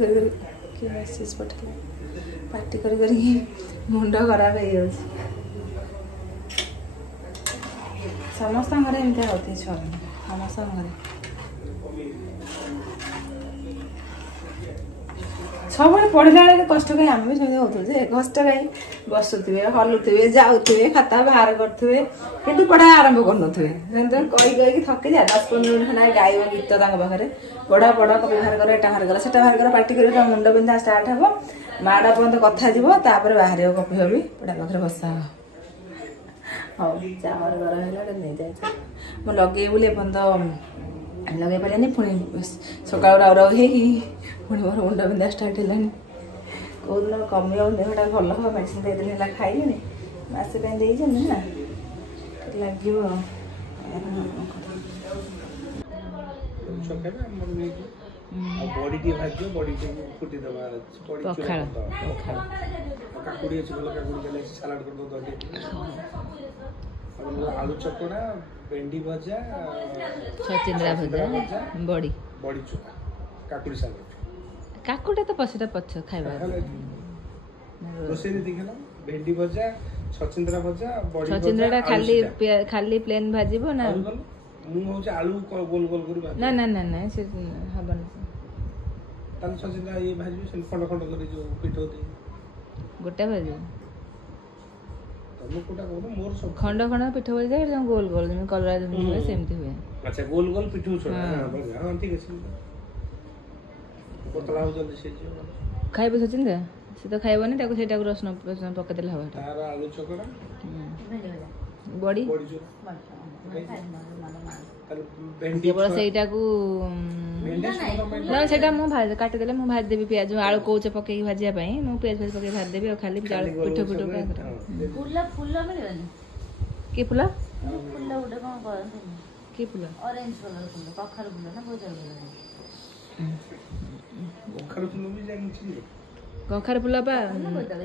party कर message पठेला party कर मुंड खराब हो जाଉଛି समस्त घरे एमती होती छुआ समस्त घरे सब पढ़ला बेले कष्ट कहीं आम भी सेमती होते कष्ट कहीं बसुवे हलुवे जाऊे खाता बाहर करुवे कि पढ़ा आरंभ करें कही थकी जाए 10-15 मिनट खा गायब गीत पाखे पढ़ा पढ़ कपी बाहर कर एटा बाहर कर सेटा बाहर कर पार्टी कर मुंड बिंधा स्टार्ट हे माड़ा पर्यटन कथा जीपर बाहर कपी हबी पढ़ा पाखे बसा हाँ चावर गरम है नहीं जाए मुझे लगे बोले पर्यत लगे पारे पुणी सका राउ पुणी मोर मुंड बिंधा स्टार्ट है कौ दिन कमी देहटा भल हम मेडिसिन दे दिन है खाइले मसे ना लगे बॉडी टी भाजो बॉडी टी फुटी दबा बॉडी पखाल काकुड़ी अछि भला काकुड़ी के सलाड कर दो दे आलू चटोड़ा भेंडी भजा छचिंद्रा भजा बॉडी बॉडी चोखा काकुड़ी सलाड काकुड़ा तो पछटा पछ खाइबा रोसे दिखला भेंडी भजा छचिंद्रा भजा बॉडी छचिंद्राटा खाली प्लेन भाजिबो ना मु होचे आलू गोल गोल करी भाज ना से हबन तन छचिंद्रा ये भाजी से खंड खंड करी जो पिठो दे गोटा भाजी तमु कोटा को मोर सब खंड खंड पिठो भाजी दे गोल गोल में कलरा जम हुए सेमती हुए अच्छा गोल गोल पिठो छोड़ा हां ठीक है पतला हो जल्दी से खाइबो छचिंद्रा से तो खाइबनी ताको सेटा को रसना पके देला हवा तार आलू चकड़ा बॉडी भेंडी केवल सेटा को ना सेटा मु भाज काट देले मु भाज देबी प्याज आलू कोचे पके भाजिया पई मु प्याज पके भाज देबी और खाली पिठो पिठो का फूल मिलबनी के फूल उडे कोन करन के फूल ऑरेंज कलर फूल कखर फूल ना बहुत कखर फूल भी जानि छी कखर फूल पा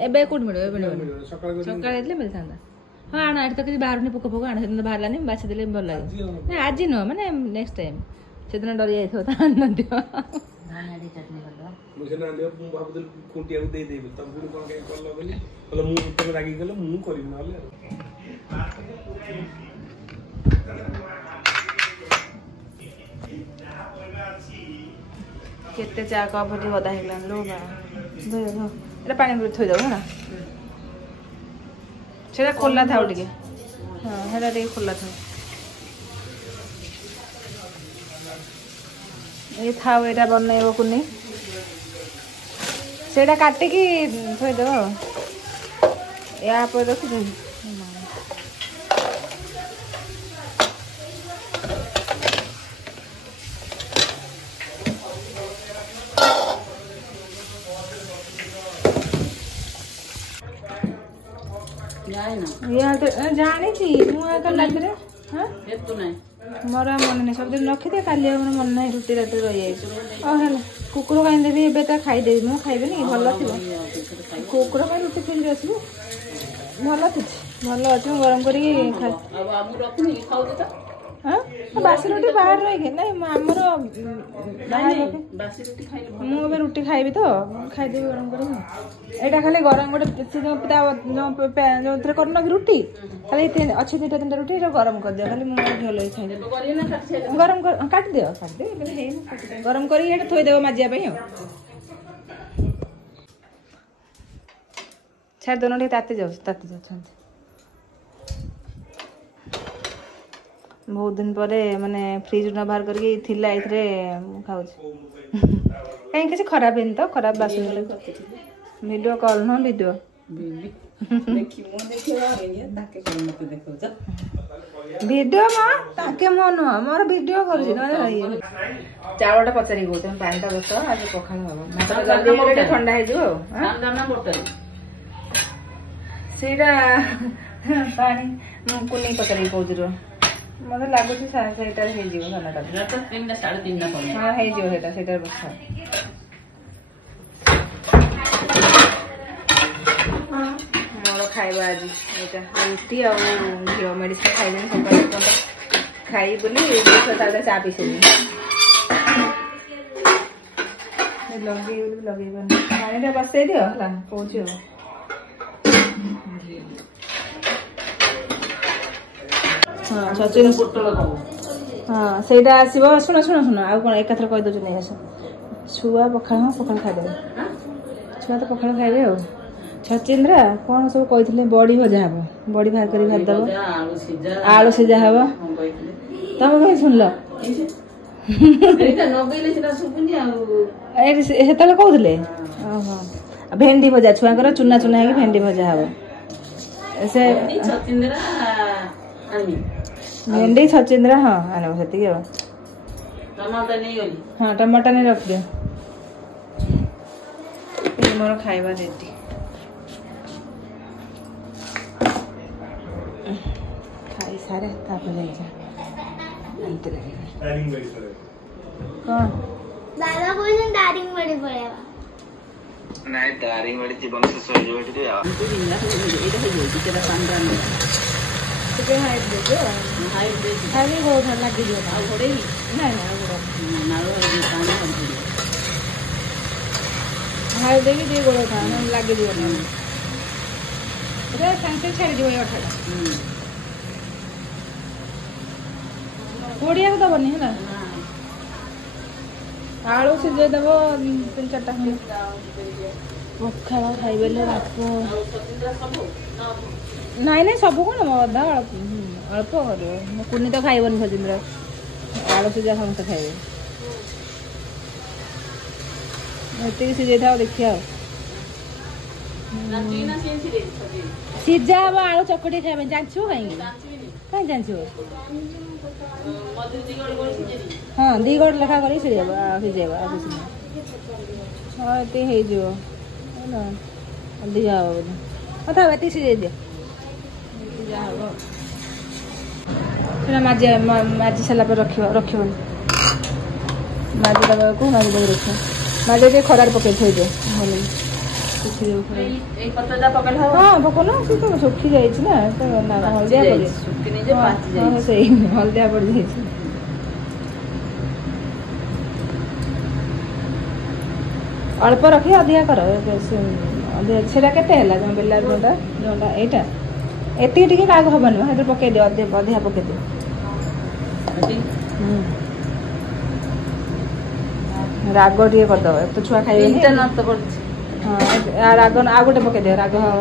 एबे कोड मिलो सकाळ इतले मिलता हाँ आना तो किसी बाहर नहीं पोक पोक आना से बाहर लानी बाछी देले भल लागे ना आज न माने नेक्स्ट टाइम से दिन डर जाय थो ता न दियो धानाडी चटनी कर दो मुझे ना लियो मु बाबू कुंटिया को दे देबे तब गुरु कोन के करलो बोली बोले मु तमे लागी गेलो मु करी नले केते चा कप भटी बदा हेला लो बा दो एटा पानी में थोइ दो ना सेटा खोलना था उठ के हाँ हेटा टे खोलना था ये था एटा बनैबो कुनी सेटा काटे की थोइ दो या पर रख दे जानी थी मुझे लगे हाँ मोर मन नहीं सब दिन रखी दे काली मोर मन नहीं रुटी रात रही है कुकुर कहीं देवी ए खाईदेवी मुझे खाइबे भल थी कुकुर कहीं रुटी फ्रिज अच्छी भल थी भल अच्छे गरम कर हाँ बासी रुटी बाहर रही ना आमर मुझे रुटी खाइबी तो खाईदेवी गरम कर एटा खाली गरम गोटे जो करना कि रुटी खाली अच्छे 2-3 रुटी गरम कर दियो खाली मुझे भल खाई गरम काट दियो गरम कर थोई देव माजिया छाड़ दोनों ताती जाऊ बहुत दिन पर माने फ्रिज न बाहर करके थिला इथरे खाऊ कहीं किसी खराब है तो खराब बासन वीडियो कॉल न वीडियो वीडियो मां ताके मन मोर वीडियो करछि न चावलटा पचारि गो तुम पानीटा बस आज पखाल हो मात्र जल्दी एटा ठंडा हे जो दाना बोतल सीधा पानी कुनी पचारि कोजरो मत लगुच सेटा हो खानाटा 3:30 हाँ हो बसा मोर खाइबा आज एटा रुटी आ घिओ मेडिसिन खाइले सकाळ खाई बोली चा पीसे ଲଗେଇବନି ପାଣିଟା ବସେଇ ଦିଅ ହେଲା କହୁଛି ଆଉ ହଁ ସଚିନ ହଁ ସେଇଟା ଆସିବ ଶୁଣ ଶୁଣ ଶୁଣ ଆଉ କଣ ଏକାଥରେ କହିଦେଉଛି ନେଇ ଆସ ଛୁଆ ପଖାଳ ପଖାଳ ଖାଇଦେବେ ଛୁଆ ତ ପଖାଳ ଖାଇବେ ଆଉ ଛଚିନ୍ଦ୍ରା କଣ ସବୁ କହିଥିଲେ ବଡି ଭଜା ହବ ବଡି ବାହାର କରି ଭାତ ଦବ ଆଳୁ ସିଝା ହବ ତମେ କଣ ଶୁଣିଲ ସେତେବେଳେ କହୁଥିଲେ ଓହୋ ଭେଣ୍ଡି ଭଜା ଛୁଆଙ୍କର ଚୁନା ଚୁନା ହେଇକି ଭେଣ୍ଡି ଭଜା ହବ ସେ ଭେଣ୍ଡି ଛଚିନ୍ଦ୍ରା ହଁ ଆଣିବ ସେତିକି ଆଉ ହଁ ଟମାଟୋ ନେଇ ରଖିଦିଅ ମୋର ଖାଇବା ରେଡି ଖାଇସାରେ ତାପରେ ଯାଇଛ କଣ दादा बोले दारिंगबाड़ी पळेवा नाही दारिंगबाड़ी जीवन से सोईଯିବ ଟିକେ ଆଉ ଏଇଟା ହେଇଯାଇଛି ସେଟା ସାନ୍ଦ୍ରାନ ଟିକେ ହାଇଟ୍ ଦେଇଛ ଖାଲି ବହୁତ ଲାଗିଯିବ ଆଉ ଘୋଡ଼େଇ ନାଇଁ ନାଇଁ ହାଇ ଦେଇକି ଟିକେ ଗୋଡ଼ ଖା ଲାଗିଯିବ ସେଟା ସାଙ୍ଗେ ଛାଡ଼ିଯିବ ଏ ଅଠାଟା ପୋଡ଼ିବାକୁ ଦବନି ହେଲା ଆଳୁ ସିଝେଇ ଦେବ 3-4ଟା ଖଣ୍ଡେ ପଖାଳ ଖାଇବେ ବାପ ନାଇଁ ନାଇଁ ସବୁ କଣ ଅଧା ଅଳ୍ପ କରିବ କୁନି ତ ଖାଇବନି ସଚିନ୍ଦ୍ର ଆଳୁ ସିଝା ସମସ୍ତେ ଖାଇବେ ଏତିକି ସିଝେଇଥାଉ ଦେଖିବା ଆଉ ସିଝା ହବ ଆଳୁ ଚକଟି ଖାଇବା ପାଇଁ ଜାଣିଛୁ କାହିଁକି କାହିଁ ଜାଣିଛୁ ହଁ 2 ଗଡ଼ ଲେଖା କରି ସିଝେଇବ ସିଝେଇବ ଆଉ କିଛି ନାହିଁ ହଁ ଏତିକି ହେଇଯିବ ଅଧିକା ହବ ବୋଧେ କଥା ହବ ଏତିକି ସିଝେଇ ଦିଅ ଯାହା ହବ ସେଟା ମାଜି ସାରିଲା ପରେ ରଖିବନି ମାଜି ଦେବାକୁ ମାଜି ଦେଇ ରଖିବ ମାଜି ଟିକେ ଖରାରେ ପକେଇ ଥୋଇଦିଅ ଭଲ ହଁ ପକଉନ ସେ ତ ଶୁଖି ଯାଇଛି ନା ହଳଦିଆ ପଡ଼ିଯାଇଛି ସେଇ ହଳଦିଆ ପଡ଼ିଯାଇଛି ଅଳ୍ପ ରଖି ଅଧିକା କର ସେଟା କେତେ ହେଲା ତମ ବେଲା ଯୋଉଟା ଏଇଟା ଏତିକି ଟିକେ କାହାକୁ ହବନି ସେଥିରେ ପକେଇ ଦିଅ ଅଧିକା ପକେଇ ଦିଅ ରାଗ ଟିକେ କରିଦବ ତ ଛୁଆ ଖାଇବେନି ହଁ ରାଗ ଆଉ ଗୋଟେ ପକେଇ ଦିଅ ରାଗ ହଁ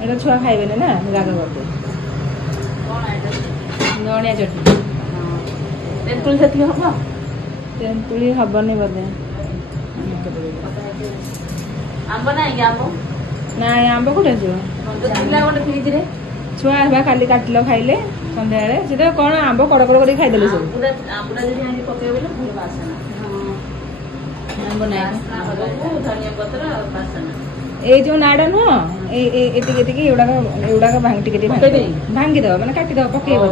ଏଇଟା ଛୁଆ ଖାଇବେନି ନା ରାଗ କରିଦିଅ ଧଣିଆ ଚଟଣି ତେନ୍ତୁଳି ସେତିକି ହବ ତେନ୍ତୁଳି ହବନି ବୋଧେ आंब नाही आंब ନାଇଁ ଆମ୍ବ କୋଉଠି ଆସିବ ଛୁଆ ହେବା କାଲି କାଟିଲ ଖାଇଲେ ସନ୍ଧ୍ୟାବେଳେ ସେ ତ କଣ ଆମ୍ବ କଡ଼ କଡ଼ କରିକି ଖାଇଦେଲେ ସବୁ ଏଇ ଯୋଉ ନାଡ ନୁହଁ ଏତିକି ଏତିକି ଏଗୁଡାକ ଭାଙ୍ଗି ଟିକେ ଭାଙ୍ଗିଦବ ମାନେ କାଟିଦବ ପକେଇବ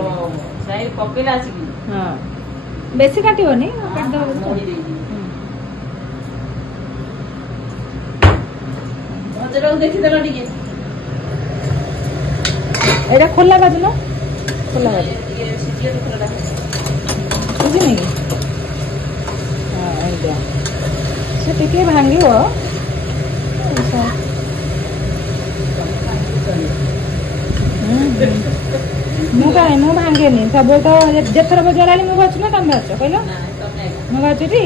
ହଁ ବେଶୀ କାଟିବନି କାଟିଦବ ଦେଖିଦେଲ ଟିକେ ଏଇଟା ଖୋଲା ଭାଜୁନ ଖୋଲା ଭାଜ ବୁଝିନି କି ହଁ ଏଇଟା ସେ ଟିକେ ଭାଙ୍ଗିବ ମୁଁ କାହିଁ ମୁଁ ଭାଙ୍ଗେନି ସବୁ ତ ଯେଥର ବଜାର ହେଲାଣି ମୁଁ ଭାଜୁଛି ନା ତମେ ଭାଜୁଛ କହିଲ ମୁଁ ଭାଜୁଛି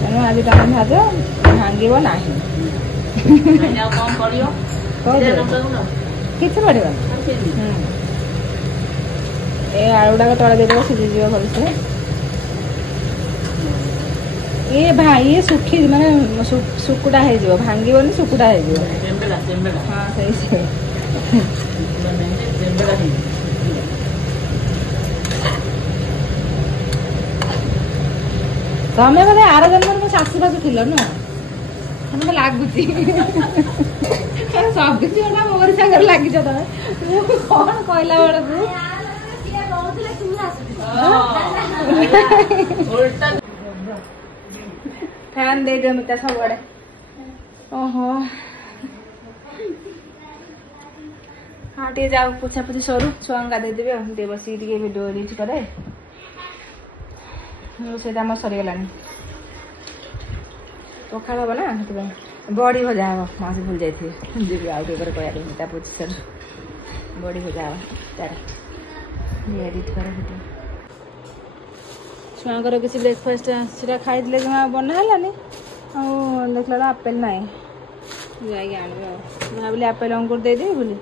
ତେଣୁ ଆଜି ତମେ ଭାଜ ଭାଙ୍ଗିବ ନାହିଁ କିଛି ପଡ଼ିବନି ଏ ଆଳୁ ଗୁଡାକ ତଳେ ଦେଇଦେବ ସିଝିଯିବ ଭଲସେ ଇଏ ଶୁଖି ମାନେ ଶୁକୁଟା ହେଇଯିବ ଭାଙ୍ଗିବନି ଶୁକୁଟା ହେଇଯିବ ହଁ ସେଇ ତମେ ବୋଧେ ଆର ଜନ୍ମରେ ମୋ ଶାଶୁ ଫାଶୁ ଥିଲ ନୁହଁ ମତେ ଲାଗୁଛି ସବୁ ଝିଅଟା ମୋରି ସାଙ୍ଗରେ ଲାଗିଛ ତମେ ମୁଁ କଣ କହିଲା ବେଳକୁ ଫ୍ୟାନ୍ ଦେଇଦିଅ ମିତା ସବୁଆଡେ ଓହୋ ହଁ ଟିକେ ଯାଉ ପୋଛାପୋଛି ସରୁ ଛୁଆଙ୍କୁ ଗାଧେଇଦେବି ଆଉ ଟିକେ ବସିକି ଟିକେ ଭିଡ଼ିଓ ଏଡିଟ୍ କରେ रोषेईटा आम सरीगलानी पखाड़ हम ना से बड़ी भजा हम मासी भूल जाइए जी आउ कह पोजिशन बड़ी भजा हम तार एडिट कर छुआर किसी ब्रेकफास्ट सीटा खाई जमा बनालानी देखला आपेल ना जाए आने भाविली आपेल अंकुर देदेवी बोली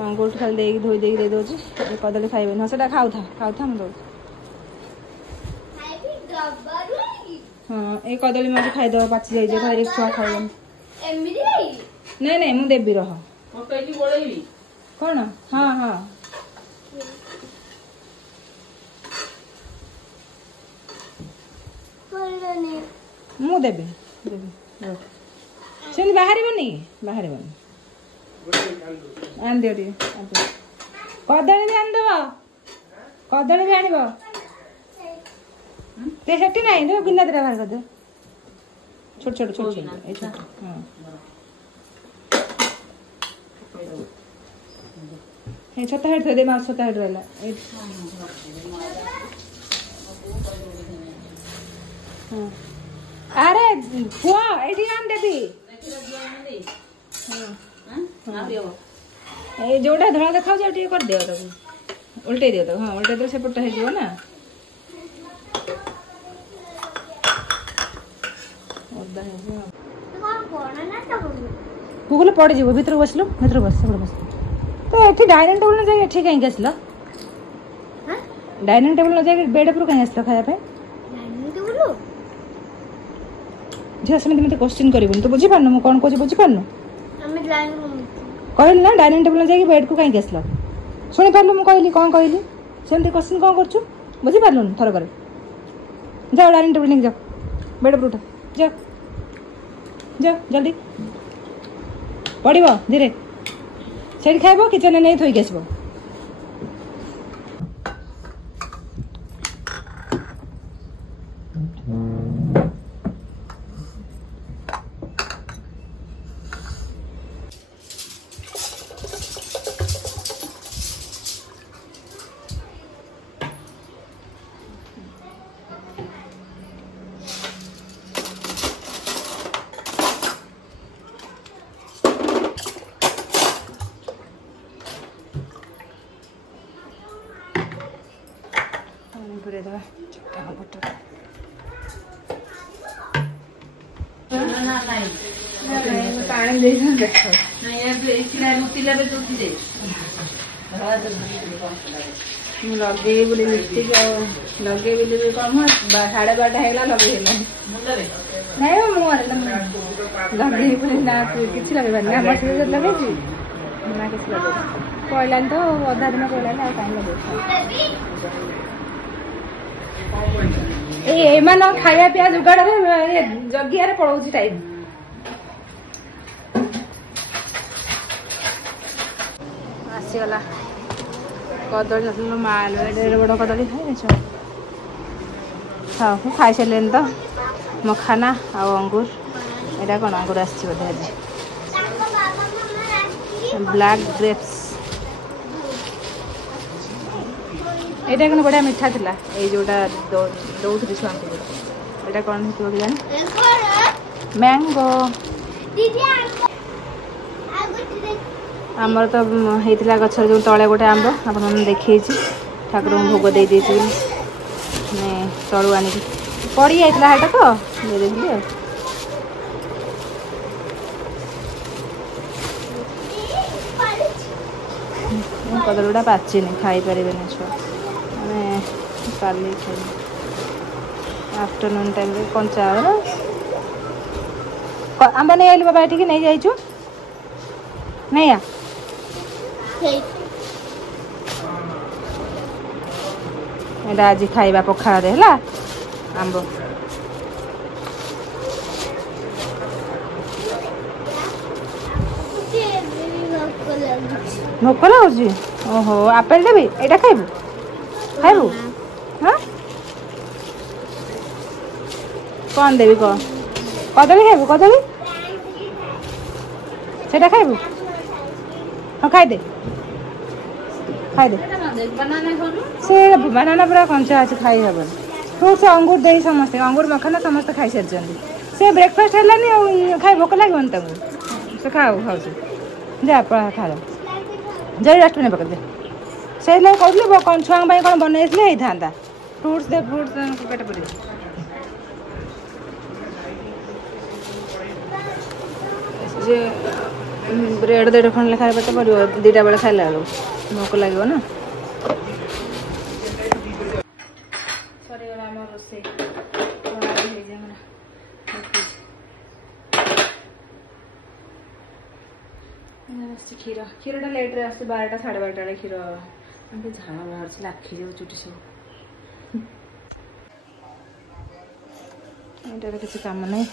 अंकुर खाली दे धोई दे दौर कदली खाइबे हाँ से खाऊ था मुझे हाँ ये कदली मजे खाईदे पाची जाइए एक छुआ खाइबन नहीं नहीं मुझे देवी रह कौन हाँ हाँ मु देवी से बाहर आन दियो कदली भी आनदेव कदली भी आण सेठी ना दे गिना दिटा बाहर कर दे छोट छोट छोट छोट हाँ छोटा हेड दे मार छोटा हेड रहला अरे पुआ एठी आन देबी ए जोटा धड़ा देखाउ जे टी कर दियो तको उल्टे दियो तो हाँ उल्टे तो सेपटा हे जो ना गुगल पड़ जीव भीतर बस बस तो ये डाइनिंग टेबल न जाए कहीं आसल डाइनिंग टेबल न जाए बेड पर कहीं आसल खाया झील से मत क्वेश्चन कर तू बुझीपार मुझे कौन कौन बुझीपार कहली ना डाइनिंग टेबल जाए बेड को कहीं आसल शुणी पार्लु मुझे कहली कौन कहली सेमती क्वेश्चन कौन कर बुझीपार्लुन थरक जाओ डाइनिंग टेबल नहीं जाओ बेड पर उठ जाओ जाओ जल्दी पड़ो धीरे से खाइब किचन नहीं थोक आसब लगे बोले लिपस्टिक लगे बोले कम 12:30 है लगे नहीं मुहर लगे बोले ना किसी लगे ना लगे ना किसी लगे कहलानी तो अधा दिन कहलानी आ कहीं लगे खाया पिया जुगाड़ जगिया पड़ोसी टाइम आसीगला कदली नसल माल एडे बड़ कदली खाई हाँ खाई सारे तो मखाना आउ अंगूर यहाँ कौन अंगूर आस बोधे आज ब्लैक ग्रेप्स यहाँ कौन बढ़िया मीठा था ये जोटा दौरी छुआ यहाँ कौन हो जानी मैंगो आमर तो होता गचर जो तले गोटे आंब आप देखी ठाकुर भोग दे तलू आनी पड़ी जाता है तो दे कदली गुड़ा पाचिनी खाई पारे छुआ मैंने काली खाई आफ्टरनून टाइम कंचा आंब नहीं आइलु बाबा ये नहीं जाइचु नहीं आ एटा आज खाइबा पखाड़ रे हला आंब भोक लगुच ओहो आपेल देवी यहाँ खाइबू खाइबू हाँ कौन देवी कह कदली खाइबू कदली से खाइबू हाँ खाइदे से बनाना पूरा कंचा अच्छे खाई हेबन फ्रुट्स अंगूर दे समस्ते अंगूर मखाना समस्त खाई सारी से ब्रेकफास्ट है खाई भोक लगे से खाओ खाऊ जा खा जा डस्टबिन पकड़ दे से कहते कौन छुआ कौन बनई था फ्रुट्स दे फ्रुट्स पेट पूरी ब्रेड 1.5 खंड लेखा पेट पड़ो 2टा बेले खाइला बेलू भोक लगे ना क्षीर क्षीरटा लेट्रे आस 12टा 12:30 क्षीर झाड़ बाहर लाखी जाऊ चुटी सब ये किसी कम नहीं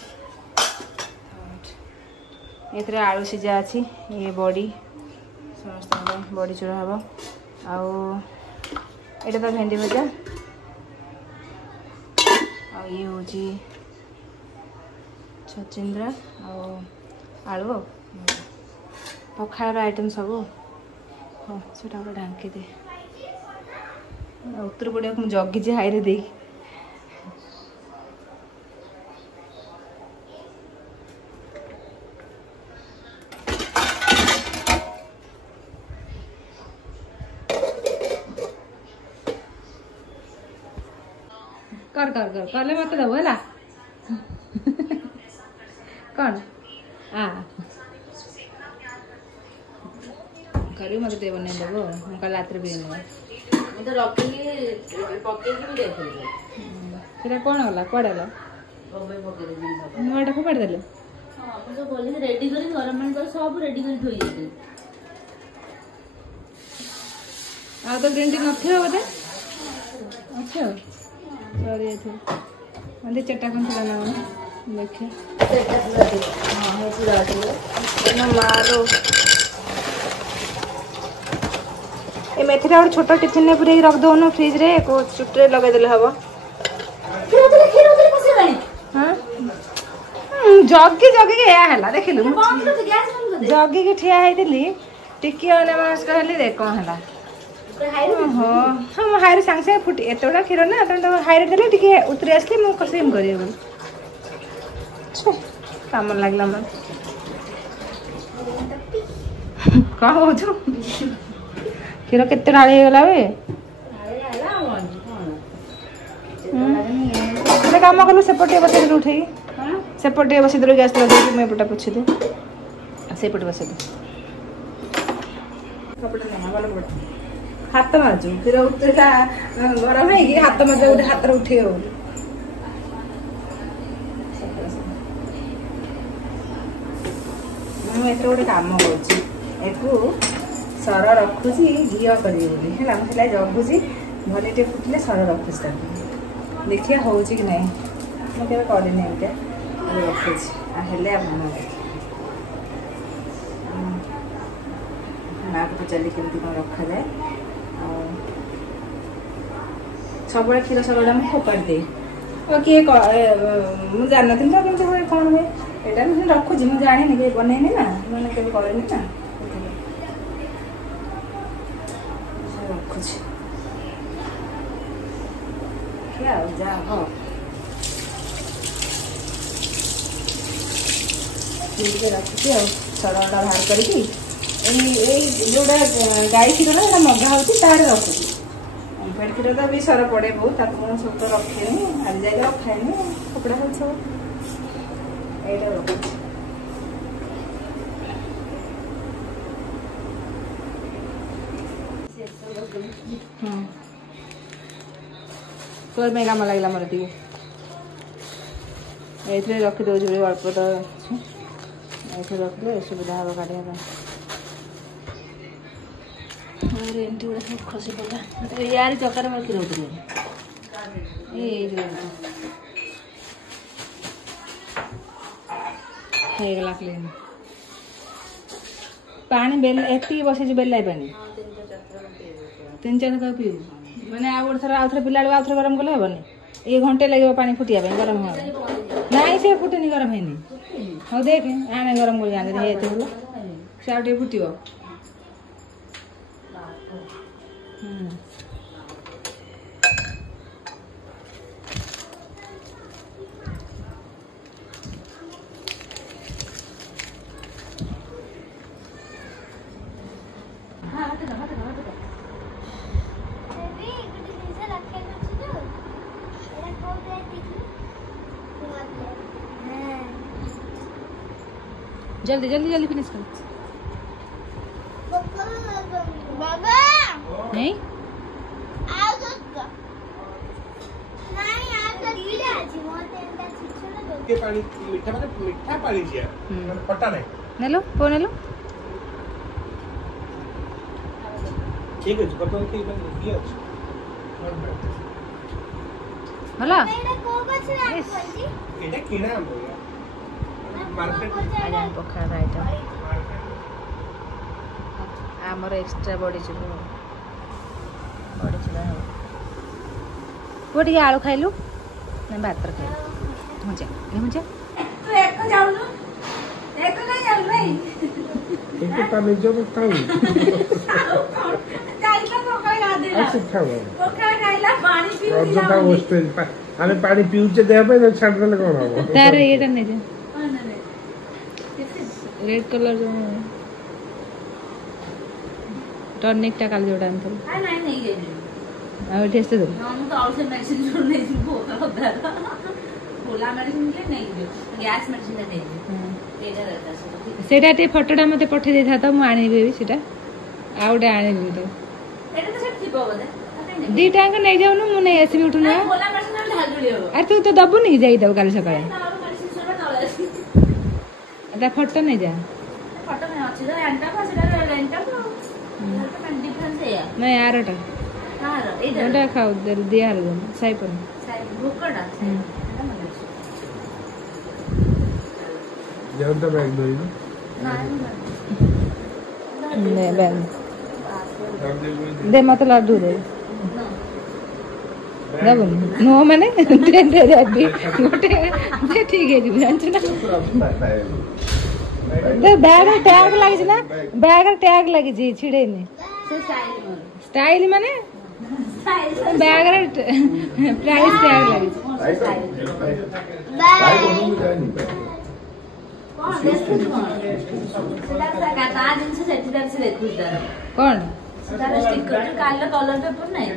ये आलू सीझा अच्छी ये बड़ी समस्त बड़ी चूड़ा हम आउ ये तो भेंडी भजा आ ये हूँ छचिंद्रा आलू पखाड़ आइटम सब हाँ से ढांकी दे उत्तर पड़िया मुझे जगिची हाईरे दे कर कर कर कले मत दबो है कौन करी मत दे बने देबो हम कल रात भी नहीं तो रखी पके भी देखो सेटा कोन होला कोडला बबे पके दे मोटा को पड़ देले हां हम तो बोली रेडी करी गरम पानी कर सब रेडी करी धोई दे आ तो ग्रीन टी नथियो बोले अच्छा सॉरी थे मंदे चट्टा कौन चला ना देखिए चट्टा पूरा दे हां है पूरा दे ना मारो ए मेथीरा और छोटा टिफिन ने पूरे रख दो न फ्रिज रे को चुटरे लगा देले हबो खीर उतरे पसे रानी हां जॉगी जॉगी के या हला देखिलु बंद कर दे गैस बंद कर दे जॉगी के ठिया है दिली टिकी वाले मास कहली देख कोन हला हां हम हाइरे सांग से फुटी एतोडा खीर ना तो हाइरे देले टिके उतरे असली मु कसेम करियो काम लागला मन का हो जो क्षीर केते ढाली गला बे काम कलु सेपटे बस उठे सेपटे बस गैस लगे मैं पटा पूछ दे सेपटे बस हाथ माजु फिर उतरा गरम है हाथ माज गोटे हाथ उठे मुझे गोटे कम कर सर रखुची घी करी है मुझे जगुची भले फुटले सर रखुची देखिए हूँ कि नहीं मुझे करनी रखुची माँ को पचारि केमती कौन रखा जाए सब क्षीर सरटा मुझे फोपाड़ दे किए मुझे जानी तो कौन हुए यहाँ मुझे रखुची मुझे जानी कि बनईनी ना मैंने कभी करेनि ना रखुची क्या जा हो रखुची सरटा बाहर करके जोड़ा गाई क्षीर ना मगा होती रखुची ओमफेड क्षीर तो भी सर पड़े बहुत सब तो रखे आज जाए रखाएनि कपड़ा सब सब ये रखुची तोर में काम लगला मोर दी ए रखी दो अल्प तो अच्छे रख दे सुविधा हम काटिया एंटी गुड़ा सब खसी पड़ा यार चक्कर में क्षीर उतरे ये क्लीन पानी बेल एति बस बेल पानी 3-4 कप पीऊ मैंने आउ थर आउ थे पिला आउ थे गरम कले हेनी 1 घंटे लगे पानी फुटिया गरम हो ना से फुटेनि गरम है हाँ देख आने गरम कर आने से आउ फुटो जल्दी जल्दी जल्दी फिनिश कर बाबा नहीं आओ तो नहीं आज कीड़ा अछि मोते एंदा छिछन दो के पानी मीठा पानी जिया खट्टा नहीं नेलो पो नेलो ठीक है बर्तन के दिया हला एटा को गछ रे जी एटा कीड़ा हम मार्केट आज हम पखा आइटम आमर एक्स्ट्रा बड़ी चुला वो टे आलू खाइलु ना भात खाइलु मुझे मुझे तू एक जाऊनु एक नहीं जाऊ नहीं एक पानी जो बताऊं काइला पका गा देला अच्छा खाओ पका खाइला पानी पीऊ अजता वेस्टेज आमे पानी पिउचे देह पे छाड़ देले कोन हो तार एटा नहीं दे रेड कलर जो टॉनिक टा काल जोडा अंतल हां नहीं गई आ टेस्ट दो हम तो और से मेडिसिन जोड़ नहीं थी बोला होता बोला मेडिसिन ले नहीं दियो गैस मेडिसिन दे दे पेगा रहता सब सेटा टे फोटोटा मते पठे देथा त मु आनी बेबी सेटा आउडे आनी तो एटा तो सब थिबो बोले दी टांग नहीं जाउनु मु नहीं एसबी उठु ना बोला मेडिसिन ढाल दियो अरे तू तो दबु नहीं जाई दब काल सकाळे और मेडिसिन सोडा तळे ता फोटो नहीं जा फोटो में अछि तो एंटा को सेटा एंटा को डिफरेंस है नहीं आरटा हां एटा एटा खाओ दे दिया हर साइपन साइड भूकड़ा जानता बैग दो ही नहीं बैग दे मत लड्डू दे दबु नो माने दे दे अभी गोटे दे ठीक है जी जानछ ना दे बैग टैग लागि छ ना बैग टैग लागि छी छिडे ने स्टाइल माने बैग रे प्राइस टैग लागि बाय कोन नहीं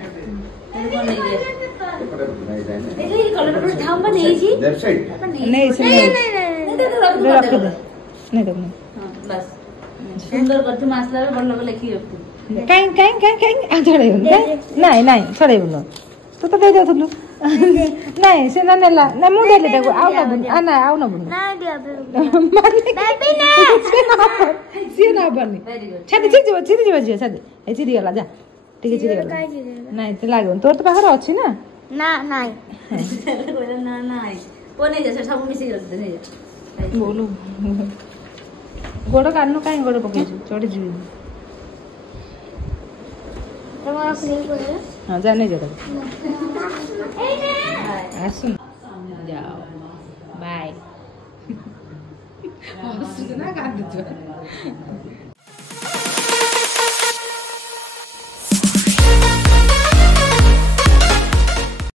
रख दे नहीं दब सुंदर करती मसला बड़ लोग लिखी काई काई काई काई आ छड़े नहीं नहीं छड़े बोलो तू तो दे दे थलु नहीं से ना नेला ना मु दे ले देखो आओ ना बुन आ ना आओ ना बुन ना दिया बेबी ना से ना बनी छाती छिदी जीव छाती ए छिदी गला जा ठीक है छिदी गला नहीं ते लागो तोर तो पाखर अछि ना ना नहीं ना ना कोने जैसे सब मिसी करते नहीं बोलू गोड़ कान्नु काई गोड़ पके चढ़ी जीव तुम्हारा फ्री को हां जाने जा आसुन जाओ बाय ना कांदु